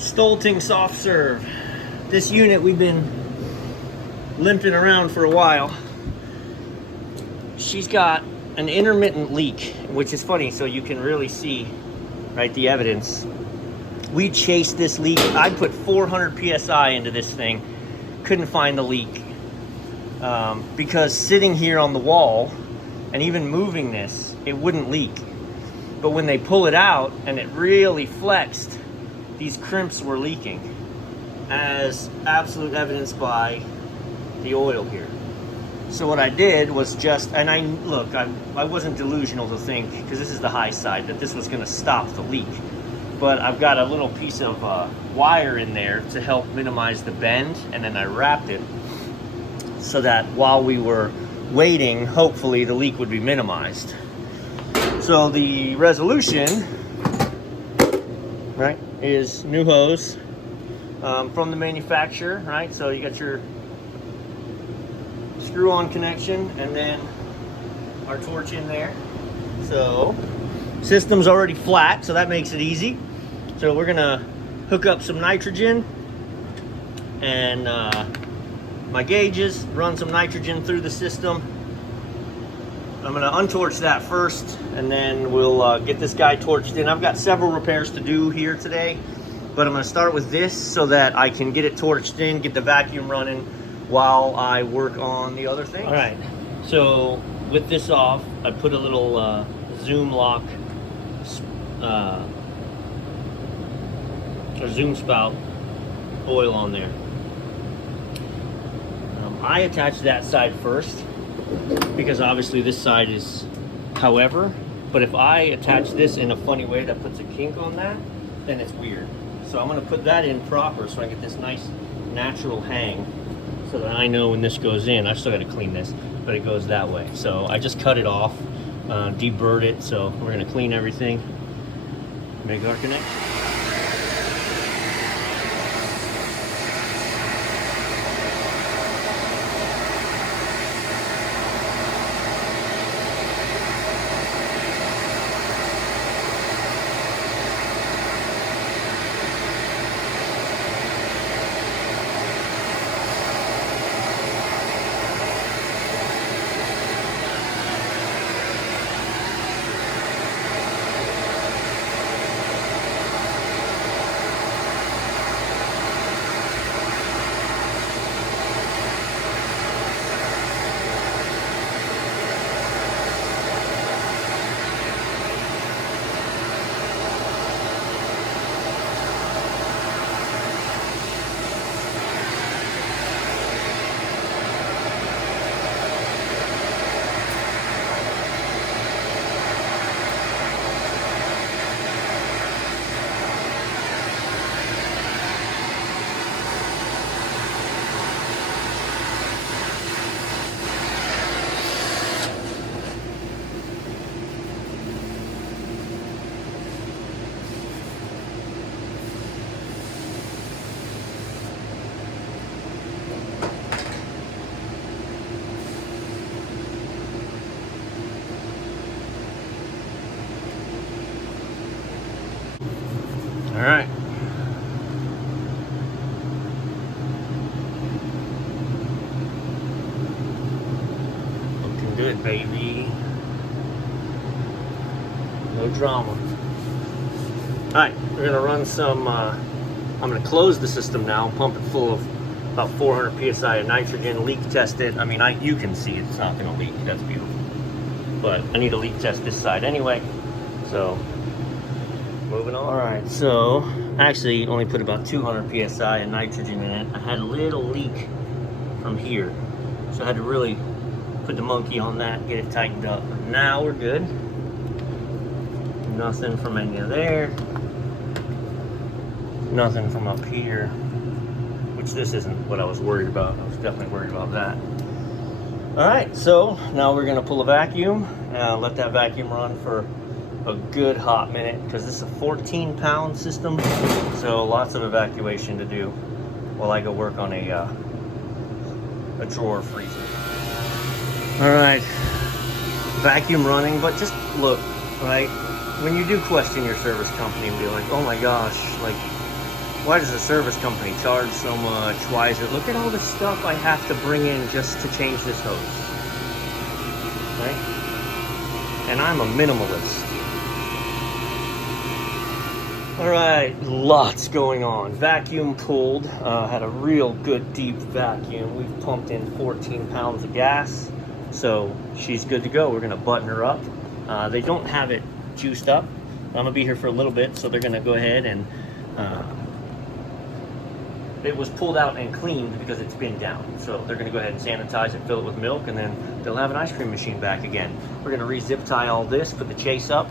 Stoelting soft serve. This unit we've been limping around for a while. She's got an intermittent leak, which is funny, so you can really see, right, the evidence. We chased this leak. I put 400 psi into this thing, couldn't find the leak, because sitting here on the wall and even moving this, it wouldn't leak. But when they pull it out and it really flexed, these crimps were leaking, as absolute evidenced by the oil here. So what I did was just, and I wasn't delusional to think, because this is the high side, that this was going to stop the leak. But I've got a little piece of wire in there to help minimize the bend, and then I wrapped it so that while we were waiting, hopefully the leak would be minimized. So the resolution, right, is new hose from the manufacturer, right? So you got your screw-on connection and then our torch in there. So system's already flat, so that makes it easy. So we're gonna hook up some nitrogen and my gauges, run some nitrogen through the system. I'm gonna untorch that first, and then we'll get this guy torched in. I've got several repairs to do here today, but I'm gonna start with this so that I can get it torched in, get the vacuum running while I work on the other things. All right, so with this off, I put a little zoom lock, or zoom spout oil on there. I attach that side first, because obviously this side is however, but if I attach this in a funny way that puts a kink on that, then it's weird. So I'm gonna put that in proper so I get this nice natural hang, so that I know when this goes in. I still gotta clean this, but it goes that way. So I just cut it off, deburred it, so we're gonna clean everything, make our connection. All right. Looking good, baby. No drama. All right, we're gonna run some, I'm gonna close the system now, pump it full of about 400 psi of nitrogen, leak test it. I mean, you can see it's not gonna leak, that's beautiful. But I need to leak test this side anyway, so moving on. All right, so actually only put about 200 psi of nitrogen in it. I had a little leak from here, so I had to really put the monkey on that, get it tightened up. But now we're good. Nothing from any of there. Nothing from up here, which this isn't what I was worried about. I was definitely worried about that. All right, so now we're gonna pull a vacuum, let that vacuum run for a good hot minute, because this is a 14-pound system, so lots of evacuation to do while I go work on a drawer freezer. All right, vacuum running, but just look, right? When you do question your service company and be like, oh my gosh, like, Why does the service company charge so much? Why is it? Look at all the stuff I have to bring in just to change this hose. Right? And I'm a minimalist. All right, lots going on. Vacuum pulled, had a real good deep vacuum. We've pumped in 14 pounds of gas, so she's good to go. We're gonna button her up. They don't have it juiced up. I'm gonna be here for a little bit, so they're gonna go ahead and it was pulled out and cleaned because it's been down. So they're gonna go ahead and sanitize it, fill it with milk, and then they'll have an ice cream machine back again. We're gonna re-zip tie all this, put the chase up.